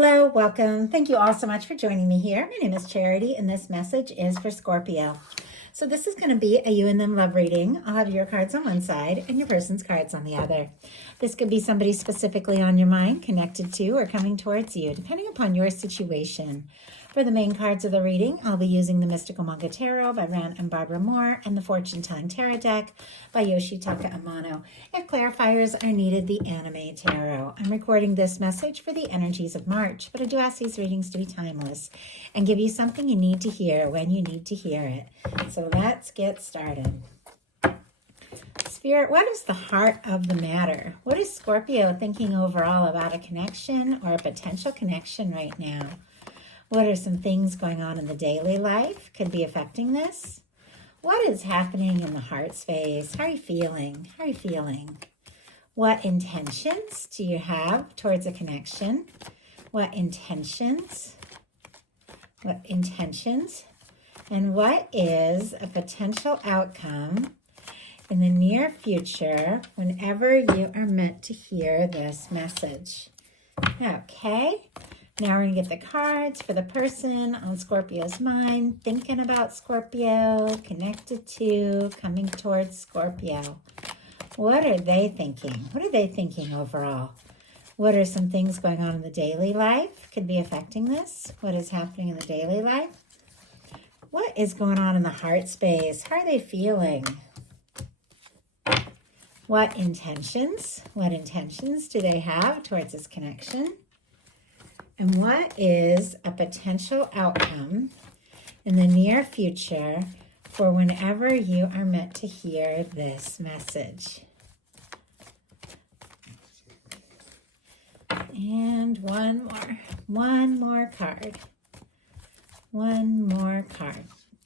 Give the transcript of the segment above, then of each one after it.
Hello, welcome. Thank you all so much for joining me here. My name is Charity, and this message is for Scorpio. So this is going to be a you and them love reading. I'll have your cards on one side and your person's cards on the other. This could be somebody specifically on your mind, connected to, or coming towards you, depending upon your situation. For the main cards of the reading, I'll be using the Mystical Manga Tarot by Ran and Barbara Moore and the Fortune Telling Tarot deck by Yoshitaka Amano. If clarifiers are needed, the Anime Tarot. I'm recording this message for the energies of March, but I do ask these readings to be timeless and give you something you need to hear when you need to hear it. So let's get started. Spirit, what is the heart of the matter? What is Scorpio thinking overall about a connection or a potential connection right now? What are some things going on in the daily life could be affecting this? What is happening in the heart space? How are you feeling? How are you feeling? What intentions do you have towards a connection? What intentions? What intentions? And what is a potential outcome in the near future whenever you are meant to hear this message? Okay. Now we're going to get the cards for the person on Scorpio's mind, thinking about Scorpio, connected to, coming towards Scorpio. What are they thinking? What are they thinking overall? What are some things going on in the daily life? Could be affecting this. What is happening in the daily life? What is going on in the heart space? How are they feeling? What intentions do they have towards this connection? And what is a potential outcome in the near future for whenever you are meant to hear this message? And one more card. One more card.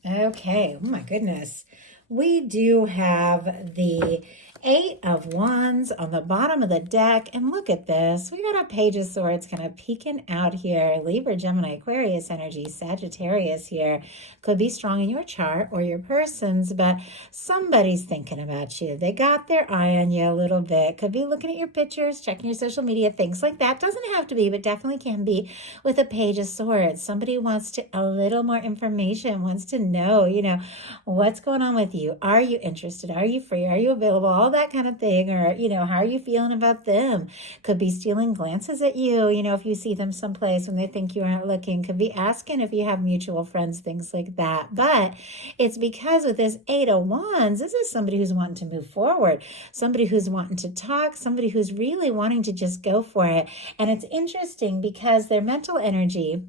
Okay, oh my goodness. We do have the Eight of Wands on the bottom of the deck. And look at this. We got a Page of Swords kind of peeking out here. Libra, Gemini, Aquarius energy, Sagittarius here. Could be strong in your chart or your person's, but somebody's thinking about you. They got their eye on you a little bit. Could be looking at your pictures, checking your social media, things like that. Doesn't have to be, but definitely can be with a Page of Swords. Somebody wants a little more information, wants to know, what's going on with you. Are you interested? Are you free? Are you available? All that kind of thing. Or, how are you feeling about them? Could be stealing glances at you, if you see them someplace when they think you aren't looking. Could be asking if you have mutual friends, things like that. But it's because with this Eight of Wands, this is somebody who's wanting to move forward, somebody who's wanting to talk, somebody who's really wanting to just go for it. And it's interesting because their mental energy,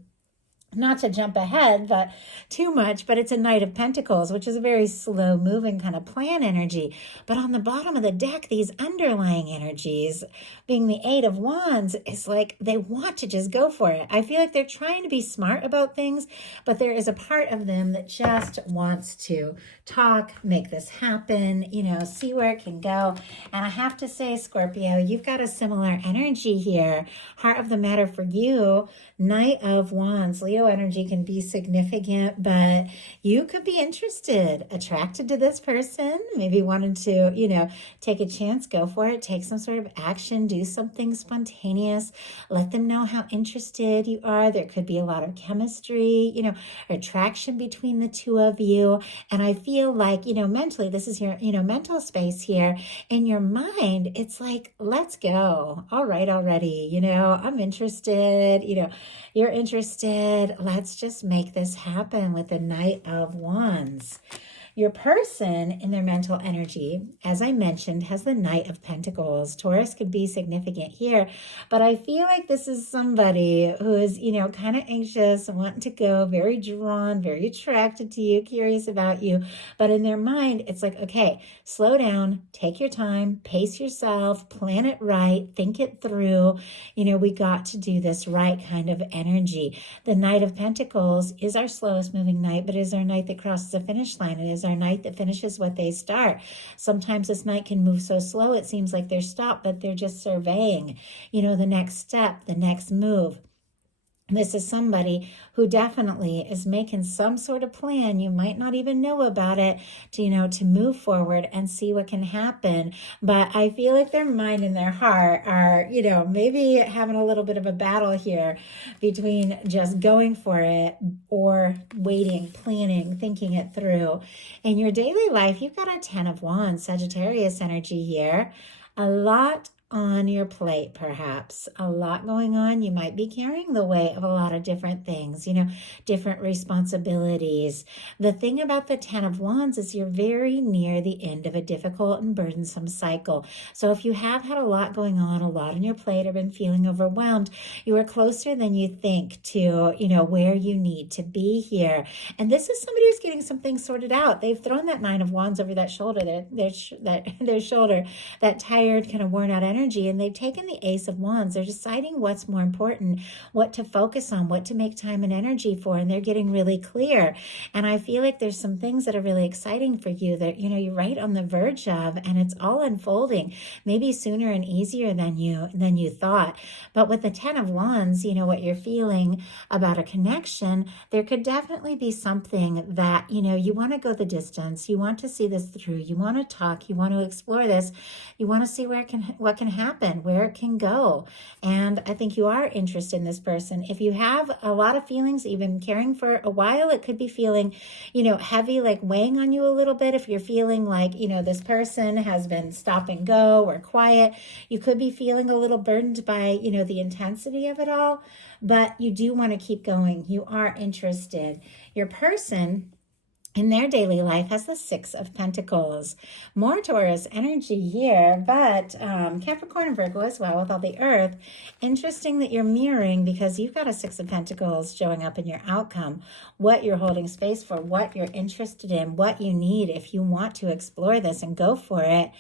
not to jump ahead, but too much, but it's a Knight of Pentacles, which is a very slow moving kind of plan energy. But on the bottom of the deck, these underlying energies, being the Eight of Wands, is like they want to just go for it. I feel like they're trying to be smart about things, but there is a part of them that just wants to talk, make this happen, see where it can go. And I have to say, Scorpio, you've got a similar energy here. Heart of the matter for you, Knight of Wands, Leo energy can be significant, but you could be interested, attracted to this person, maybe wanting to, take a chance, go for it, take some sort of action, do something spontaneous, let them know how interested you are. There could be a lot of chemistry, attraction between the two of you. And I feel like, mentally, this is your, mental space here. In your mind, it's like, let's go. All right, already, I'm interested, you're interested. Let's just make this happen with the Knight of Wands. Your person in their mental energy, as I mentioned, has the Knight of Pentacles. Taurus could be significant here, but I feel like this is somebody who is, kind of anxious, wanting to go, very drawn, very attracted to you, curious about you. But in their mind, it's like, okay, slow down, take your time, pace yourself, plan it right, think it through. We got to do this right kind of energy. The Knight of Pentacles is our slowest moving knight, but is our knight that crosses the finish line. It is our knight that finishes what they start. Sometimes this knight can move so slow it seems like they're stopped, but they're just surveying, the next step, the next move. This is somebody who definitely is making some sort of plan. You might not even know about it to move forward and see what can happen. But I feel like their mind and their heart are, maybe having a little bit of a battle here between just going for it or waiting, planning, thinking it through. In your daily life, you've got a 10 of Wands, Sagittarius energy here. A lot on your plate, perhaps a lot going on. You might be carrying the weight of a lot of different things, different responsibilities. The thing about the 10 of Wands is you're very near the end of a difficult and burdensome cycle. So if you have had a lot going on, a lot on your plate, or been feeling overwhelmed, you are closer than you think to, where you need to be here. And this is somebody who's getting some things sorted out. They've thrown that 9 of Wands over that shoulder, their shoulder, that tired, kind of worn out energy, and they've taken the Ace of Wands. They're deciding what's more important, what to focus on, what to make time and energy for, and they're getting really clear. And I feel like there's some things that are really exciting for you that, you're right on the verge of, and it's all unfolding, maybe sooner and easier than you thought. But with the 10 of Wands, what you're feeling about a connection, there could definitely be something that, you want to go the distance, you want to see this through, you want to talk, you want to explore this, you want to see what can happen, where it can go. And I think you are interested in this person. If you have a lot of feelings you've been carrying for a while, it could be feeling, heavy, like weighing on you a little bit. If you're feeling like, this person has been stop and go or quiet, you could be feeling a little burdened by, the intensity of it all, but you do want to keep going. You are interested. Your person in their daily life has the 6 of Pentacles. More Taurus energy here, but Capricorn and Virgo as well with all the earth. Interesting that you're mirroring, because you've got a 6 of Pentacles showing up in your outcome, what you're holding space for, what you're interested in, what you need if you want to explore this and go for it,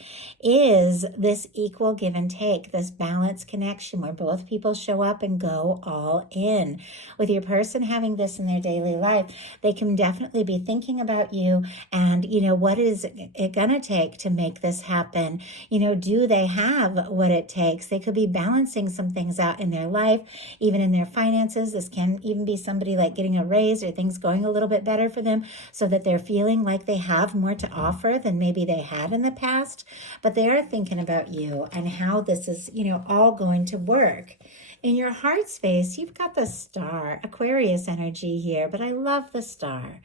is this equal give and take, this balanced connection where both people show up and go all in. With your person having this in their daily life, they can definitely be thinking about you and, what is it gonna take to make this happen? Do they have what it takes? They could be balancing some things out in their life, even in their finances. This can even be somebody like getting a raise or things going a little bit better for them so that they're feeling like they have more to offer than maybe they had in the past. But they are thinking about you and how this is, all going to work. In your heart space, you've got the Star, Aquarius energy here, but I love the Star.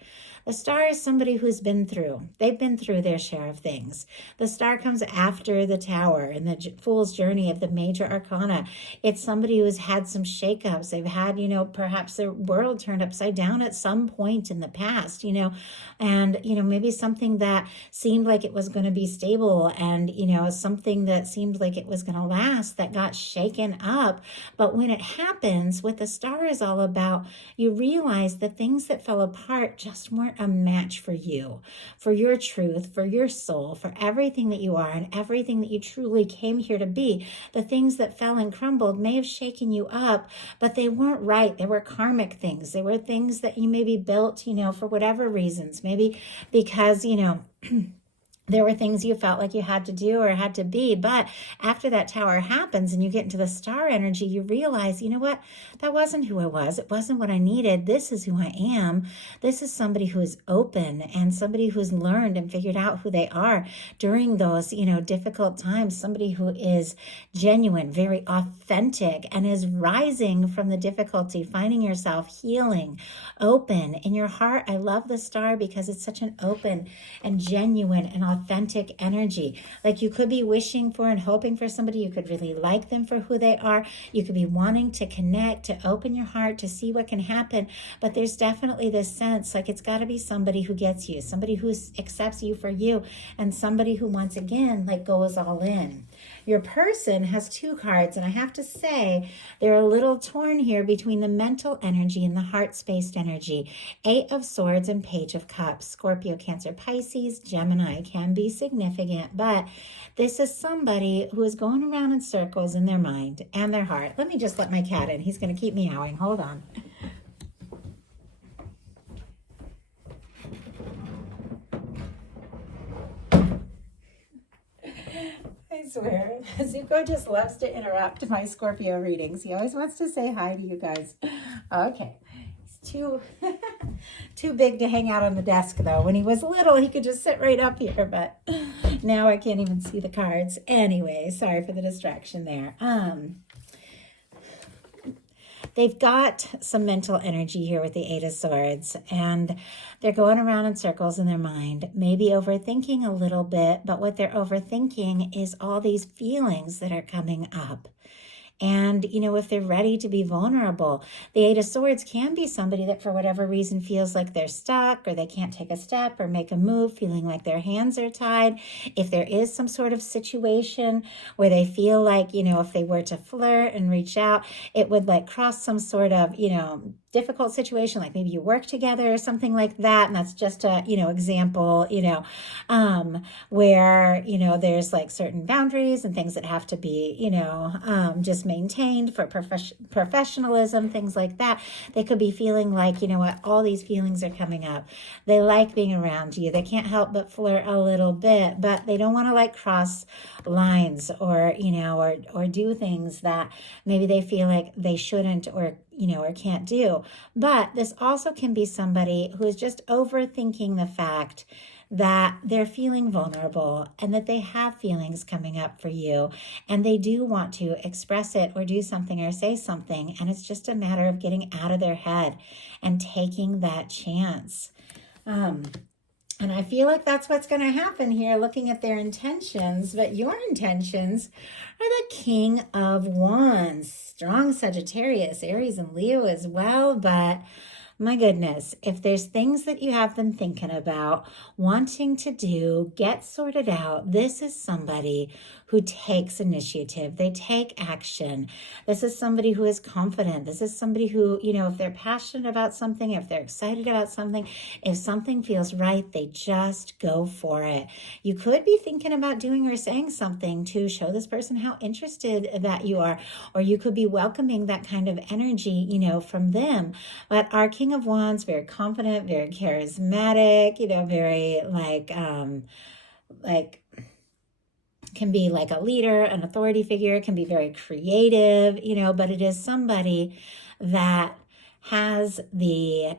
The Star is somebody who's been through. They've been through their share of things. The Star comes after the Tower in the Fool's Journey of the major arcana. It's somebody who's had some shakeups. They've had, perhaps their world turned upside down at some point in the past, and, maybe something that seemed like it was going to be stable and, something that seemed like it was going to last that got shaken up. But when it happens, what the Star is all about, you realize the things that fell apart just weren't a match for you, for your truth, for your soul, for everything that you are and everything that you truly came here to be. The things that fell and crumbled may have shaken you up, but they weren't right. They were karmic things. They were things that you maybe built, for whatever reasons, maybe because, there were things you felt like you had to do or had to be. But after that Tower happens and you get into the Star energy, you realize, what? That wasn't who I was. It wasn't what I needed. This is who I am. This is somebody who is open and somebody who's learned and figured out who they are during those, difficult times. Somebody who is genuine, very authentic, and is rising from the difficulty, finding yourself healing, open. In your heart, I love the Star because it's such an open and genuine and authentic energy. Like you could be wishing for and hoping for somebody. You could really like them for who they are. You could be wanting to connect, to open your heart, to see what can happen. But there's definitely this sense like it's got to be somebody who gets you, somebody who accepts you for you, and somebody who once again like goes all in. Your person has 2 cards, and I have to say they're a little torn here between the mental energy and the heart-spaced energy. 8 of Swords and Page of Cups. Scorpio, Cancer, Pisces, Gemini can be significant, but this is somebody who is going around in circles in their mind and their heart. Let me just let my cat in. He's going to keep meowing. Hold on. I swear, Zuko just loves to interrupt my Scorpio readings. He always wants to say hi to you guys. Okay. He's too too big to hang out on the desk though. When he was little, he could just sit right up here, but now I can't even see the cards. Anyway, sorry for the distraction there. They've got some mental energy here with the Eight of Swords, and they're going around in circles in their mind, maybe overthinking a little bit, but what they're overthinking is all these feelings that are coming up. And, if they're ready to be vulnerable, the Eight of Swords can be somebody that for whatever reason feels like they're stuck or they can't take a step or make a move, feeling like their hands are tied. If there is some sort of situation where they feel like, if they were to flirt and reach out, it would like cross some sort of, difficult situation, like maybe you work together or something like that. And that's just a, example, where, there's like certain boundaries and things that have to be, just maintained for professionalism, things like that. They could be feeling like, all these feelings are coming up. They like being around you. They can't help but flirt a little bit, but they don't want to like cross lines or, or do things that maybe they feel like they shouldn't or can't do. But this also can be somebody who is just overthinking the fact that they're feeling vulnerable and that they have feelings coming up for you and they do want to express it or do something or say something. And it's just a matter of getting out of their head and taking that chance. And I feel like that's what's going to happen here, looking at their intentions. But your intentions are the King of Wands. Strong Sagittarius, Aries, and Leo as well. But my goodness, if there's things that you have been thinking about, wanting to do, get sorted out, this is somebody who takes initiative. They take action. This is somebody who is confident. This is somebody who, if they're passionate about something, if they're excited about something, if something feels right, they just go for it. You could be thinking about doing or saying something to show this person how interested that you are, or you could be welcoming that kind of energy, from them. But our King of Wands, very confident, very charismatic, very can be like a leader, an authority figure, can be very creative, but it is somebody that has the,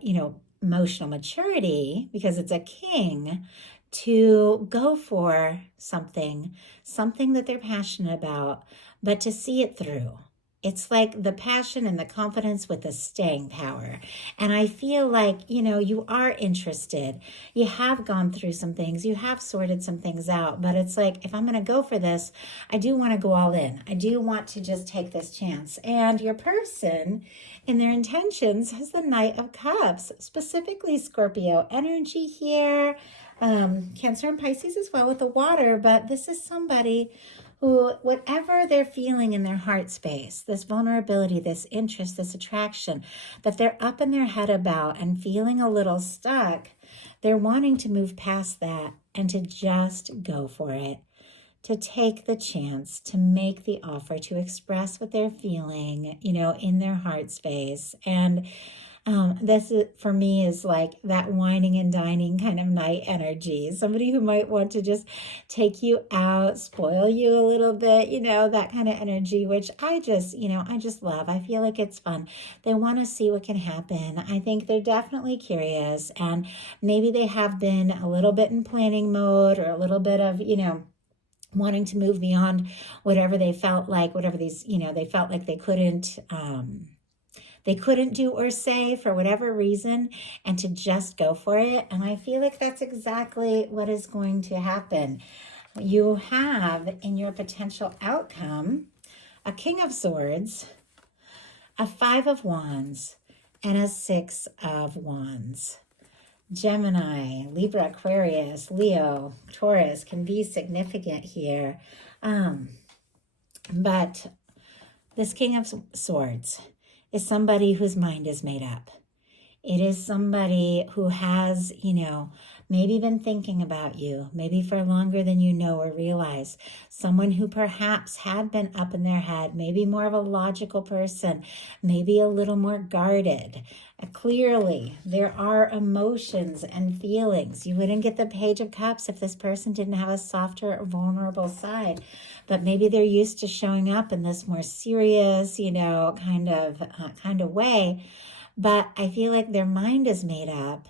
emotional maturity, because it's a king, to go for something that they're passionate about, but to see it through. It's like the passion and the confidence with the staying power. And I feel like, you are interested. You have gone through some things. You have sorted some things out. But it's like, if I'm going to go for this, I do want to go all in. I do want to just take this chance. And your person in their intentions has the Knight of Cups, specifically Scorpio energy here. Cancer and Pisces as well with the water. But this is somebody who, whatever they're feeling in their heart space, this vulnerability, this interest, this attraction, that they're up in their head about and feeling a little stuck, they're wanting to move past that and to just go for it, to take the chance, to make the offer, to express what they're feeling, in their heart space. And this is, for me, is like that whining and dining kind of night energy. Somebody who might want to just take you out, spoil you a little bit, that kind of energy, which I just love. I feel like it's fun. They want to see what can happen. I think they're definitely curious, and maybe they have been a little bit in planning mode, or a little bit of, wanting to move beyond whatever they felt like, they felt like they couldn't do or say for whatever reason, and to just go for it. And I feel like that's exactly what is going to happen. You have in your potential outcome a King of Swords, a Five of Wands, and a Six of Wands. Gemini, Libra, Aquarius, Leo, Taurus can be significant here. But this King of Swords is somebody whose mind is made up. It is somebody who has, maybe been thinking about you, maybe for longer than you know or realize. Someone who perhaps had been up in their head, maybe more of a logical person, maybe a little more guarded. Clearly, there are emotions and feelings. You wouldn't get the Page of Cups if this person didn't have a softer or vulnerable side. But maybe they're used to showing up in this more serious, kind of way. But I feel like their mind is made up,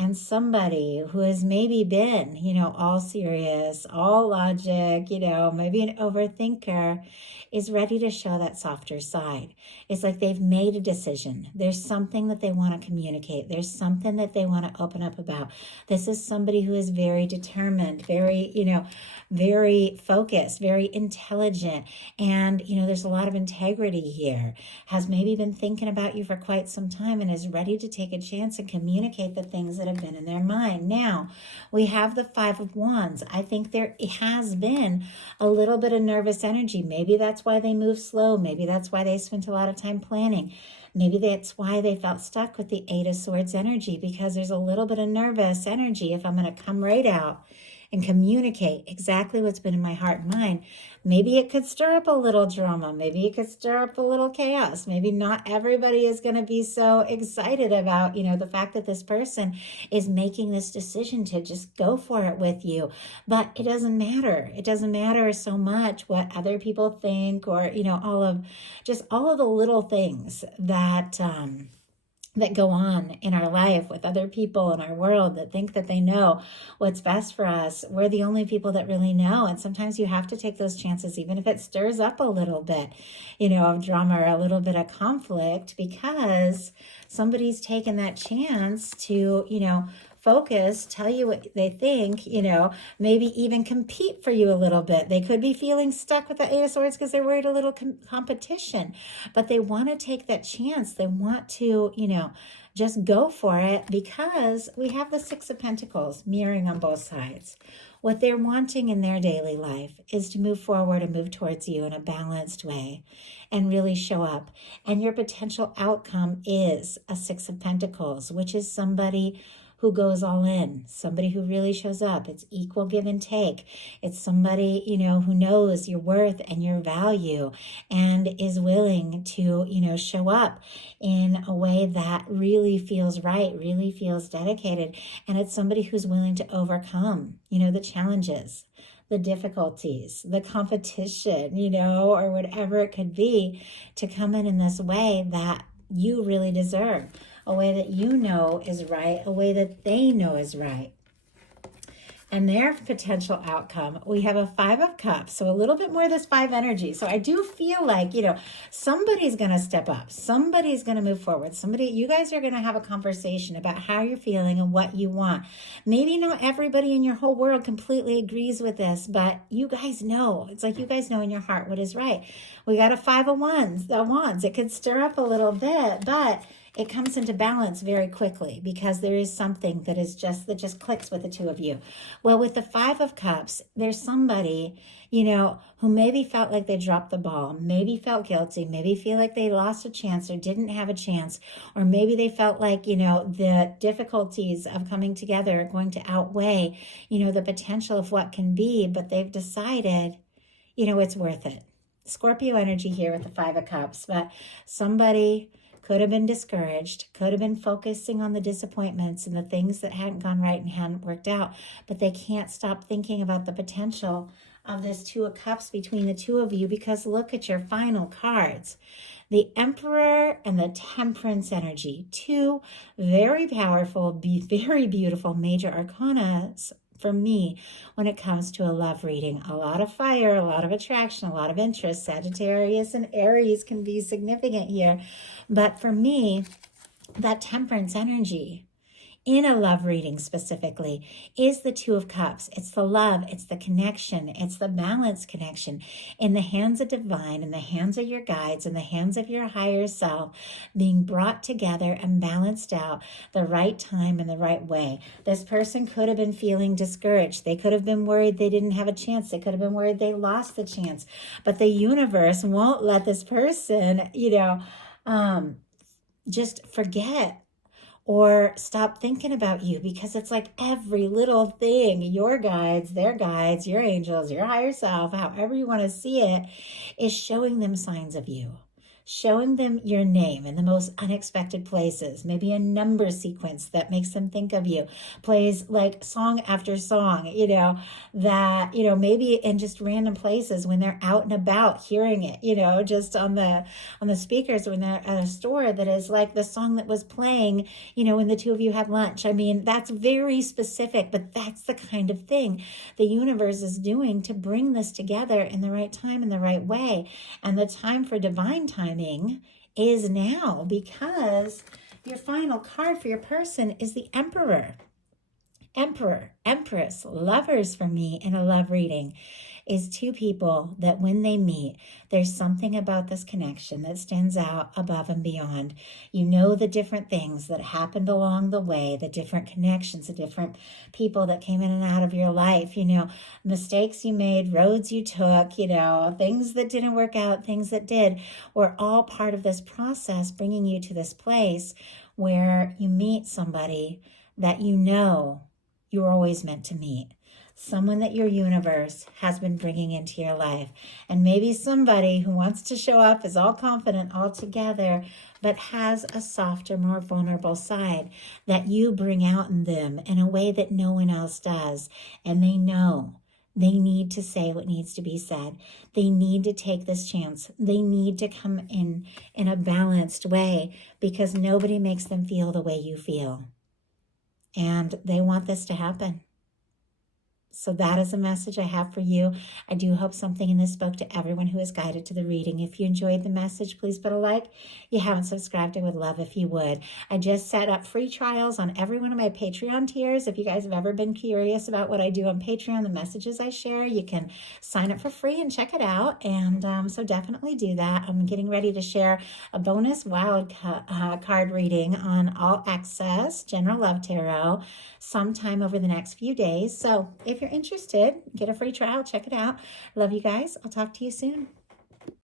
and somebody who has maybe been, all serious, all logic, maybe an overthinker, is ready to show that softer side. It's like they've made a decision. There's something that they want to communicate. There's something that they want to open up about. This is somebody who is very determined, very focused, very intelligent. And, there's a lot of integrity here. Has maybe been thinking about you for quite some time and is ready to take a chance and communicate the things that have been in their mind. Now, we have the Five of Wands. I think there has been a little bit of nervous energy. Maybe that's why they move slow. Maybe that's why they spent a lot of time planning. Maybe that's why they felt stuck with the Eight of Swords energy, because there's a little bit of nervous energy. If I'm going to come right out and communicate exactly what's been in my heart and mind, maybe it could stir up a little drama. Maybe it could stir up a little chaos. Maybe not everybody is going to be so excited about, the fact that this person is making this decision to just go for it with you. But it doesn't matter. It doesn't matter so much what other people think, or, all of the little things that go on in our life with other people in our world that think that they know what's best for us. We're the only people that really know. And sometimes you have to take those chances, even if it stirs up a little bit, of drama or a little bit of conflict, because somebody's taken that chance to, focus, tell you what they think, maybe even compete for you a little bit. They could be feeling stuck with the Eight of Swords because they're worried a little competition, but they want to take that chance. They want to, just go for it, because we have the Six of Pentacles mirroring on both sides. What they're wanting in their daily life is to move forward and move towards you in a balanced way and really show up. And your potential outcome is a Six of Pentacles, which is somebody who goes all in, somebody who really shows up. It's equal give and take. It's somebody, who knows your worth and your value and is willing to, show up in a way that really feels right, really feels dedicated. And it's somebody who's willing to overcome, the challenges, the difficulties, the competition, or whatever it could be, to come in this way that you really deserve. A way that you know is right, a way that they know is right. And their potential outcome, we have a Five of Cups, so a little bit more of this five energy. So I do feel like, somebody's going to step up. Somebody's going to move forward. You guys are going to have a conversation about how you're feeling and what you want. Maybe not everybody in your whole world completely agrees with this, but you guys know. It's like you guys know in your heart what is right. We got a Five of Wands. It could stir up a little bit, but it comes into balance very quickly, because there is something that just clicks with the two of you. Well, with the Five of Cups, there's somebody, who maybe felt like they dropped the ball, maybe felt guilty, maybe feel like they lost a chance or didn't have a chance, or maybe they felt like, the difficulties of coming together are going to outweigh, the potential of what can be, but they've decided, it's worth it. Scorpio energy here with the Five of Cups, but somebody could have been discouraged, could have been focusing on the disappointments and the things that hadn't gone right and hadn't worked out, but they can't stop thinking about the potential of this Two of Cups between the two of you, because look at your final cards. The Emperor and the Temperance energy, two very powerful, very beautiful major arcana for me when it comes to a love reading. A lot of fire, a lot of attraction, a lot of interest. Sagittarius and Aries can be significant here. But for me, that Temperance energy in a love reading specifically is the Two of Cups. It's the love, it's the connection, it's the balance connection in the hands of divine, in the hands of your guides, in the hands of your higher self, being brought together and balanced out the right time and the right way. This person could have been feeling discouraged. They could have been worried they didn't have a chance. They could have been worried they lost the chance. But the universe won't let this person, just forget or stop thinking about you, because it's like every little thing, your guides, their guides, your angels, your higher self, however you want to see it, is showing them signs of you, showing them your name in the most unexpected places. Maybe a number sequence that makes them think of you, plays like song after song, that, maybe in just random places when they're out and about hearing it, just on the speakers when they're at a store, that is like the song that was playing, when the two of you had lunch. I mean, that's very specific, but that's the kind of thing the universe is doing to bring this together in the right time, in the right way. And the time for divine timing is now, because your final card for your person is the Emperor. Emperor, Empress, lovers for me in a love reading is two people that when they meet, there's something about this connection that stands out above and beyond. You know, the different things that happened along the way, the different connections, the different people that came in and out of your life, mistakes you made, roads you took, things that didn't work out, things that did, were all part of this process bringing you to this place where you meet somebody that you're always meant to meet. Someone that your universe has been bringing into your life. And maybe somebody who wants to show up is all confident, all together, but has a softer, more vulnerable side that you bring out in them in a way that no one else does. And they know they need to say what needs to be said. They need to take this chance. They need to come in a balanced way, because nobody makes them feel the way you feel. And they want this to happen. So that is a message I have for you. I do hope something in this spoke to everyone who is guided to the reading. If you enjoyed the message, please put a like. If you haven't subscribed, I would love if you would. I just set up free trials on every one of my Patreon tiers. If you guys have ever been curious about what I do on Patreon, the messages I share, you can sign up for free and check it out. And so definitely do that. I'm getting ready to share a bonus wild card reading on All Access General Love Tarot sometime over the next few days. So if you're interested, get a free trial, check it out. Love you guys. I'll talk to you soon.